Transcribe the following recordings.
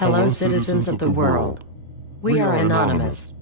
Hello, citizens of the world. We are anonymous.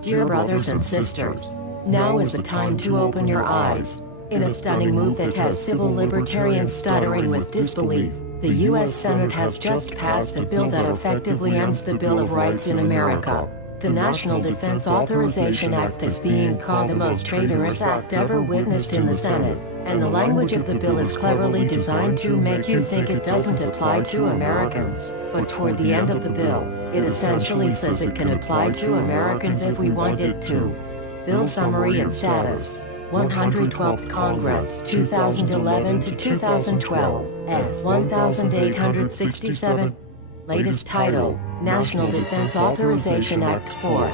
Dear brothers and sisters, now is the time to open your eyes. In a stunning move that has civil libertarians stuttering with disbelief, the U.S. Senate has just passed a bill that effectively ends the Bill of Rights in America. The National Defense Authorization Act is being called the most traitorous act ever witnessed in the Senate, and the language of the bill is cleverly designed to make you think it doesn't apply to Americans. But toward the end of the bill, it essentially says it can apply to Americans if we want it to. Bill summary and status. 112th Congress, 2011 to 2012, S. 1867. Latest title, National Defense Authorization Act 4.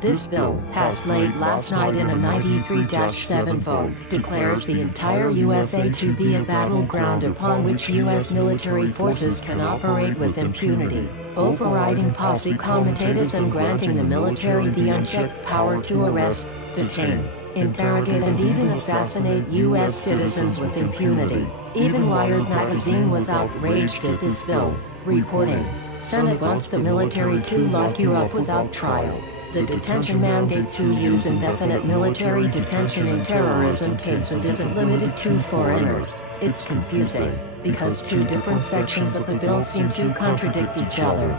This bill, passed late last night in a 93-7 vote, declares the entire USA to be a battleground upon which U.S. military forces can operate with impunity, overriding Posse Comitatus and granting the military the unchecked power to arrest, detain, interrogate and even assassinate U.S. citizens with impunity. Even Wired magazine was outraged at this bill, reporting, "Senate wants the military to lock you up without trial. The detention mandate to use indefinite military detention in terrorism cases isn't limited to foreigners." It's confusing, because two different sections of the bill seem to contradict each other.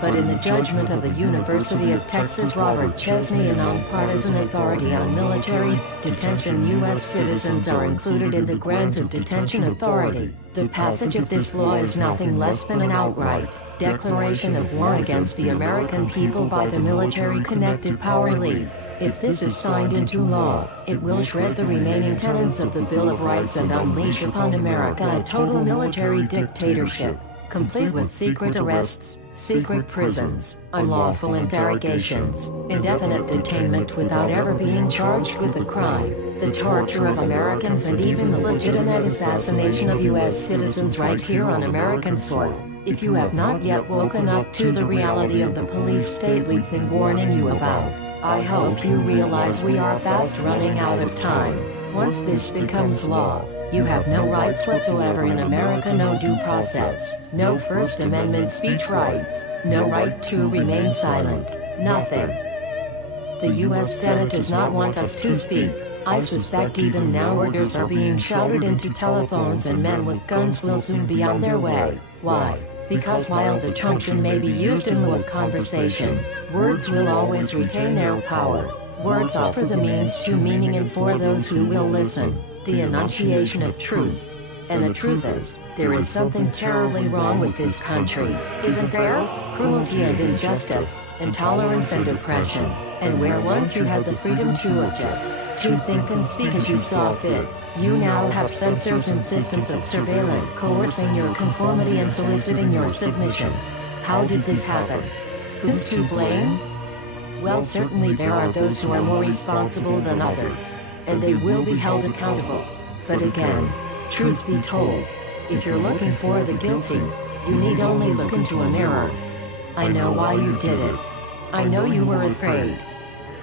But in the judgment of the University of Texas Robert Chesney, a nonpartisan authority on military detention, U.S. citizens are included in the grant of detention authority. The passage of this law is nothing less than an outright declaration of war against the American people by the military-connected power elite. If this is signed into law, it will shred the remaining tenets of the Bill of Rights and unleash upon America a total military dictatorship, complete with secret arrests, secret prisons, unlawful interrogations, indefinite detainment without ever being charged with a crime, the torture of Americans and even the legitimate assassination of U.S. citizens right here on American soil. If you have not yet woken up to the reality of the police state we've been warning you about, I hope you realize we are fast running out of time. Once this becomes law, you have no rights whatsoever in America, no due process, no First Amendment speech rights, no right to remain silent, nothing. The U.S. Senate does not want us to speak. I suspect even now orders are being shouted into telephones and men with guns will soon be on their way. Why? Because while the truncheon may be used in lieu of conversation, words will always retain their power. Words offer the means to meaning, and for those who will listen, the enunciation of truth. And the truth is, there is something terribly wrong with this country, isn't there? Cruelty and injustice, intolerance and oppression, and where once you had the freedom to object, to think and speak as you saw fit, you now have censors and systems of surveillance coercing your conformity and soliciting your submission. How did this happen? Who's to blame? Well, certainly there are those who are more responsible than others, and they will be held accountable. But again, truth be told, if you're looking for the guilty, you need only look into a mirror. I know why you did it. I know you were afraid.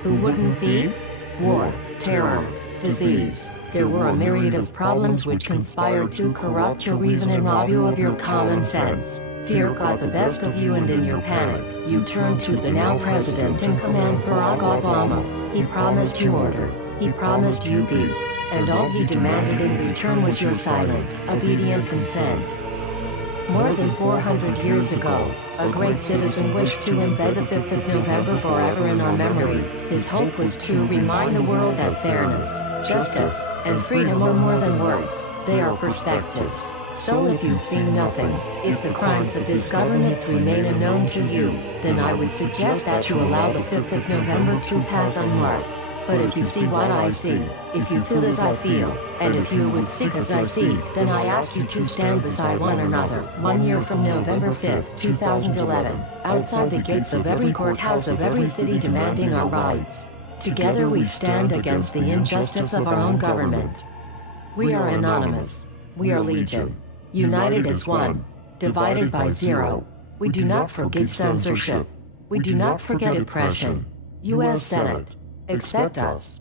Who wouldn't be? War, terror, disease. There were a myriad of problems which conspired to corrupt your reason and rob you of your common sense. Fear got the best of you, and in your panic, you turned to the now president in command, Barack Obama. He promised you order. He promised you peace. And all he demanded in return was your silent, obedient consent. More than 400 years ago, a great citizen wished to embed the 5th of November forever in our memory. His hope was to remind the world that fairness, justice, and freedom are more than words, they are perspectives. So if you've seen nothing, if the crimes of this government remain unknown to you, then I would suggest that you allow the 5th of November to pass unmarked. But if you see what I see, if you feel as I feel, and if you would seek as I seek, then I ask you to stand beside one another, 1 year from November 5th, 2011, outside the gates of every courthouse of every city demanding our rights. Together we stand against the injustice of our own government. We are anonymous. We are legion. United as one. divided by 0. We do not forgive censorship. We do not forget oppression. U.S. Senate. Expect us.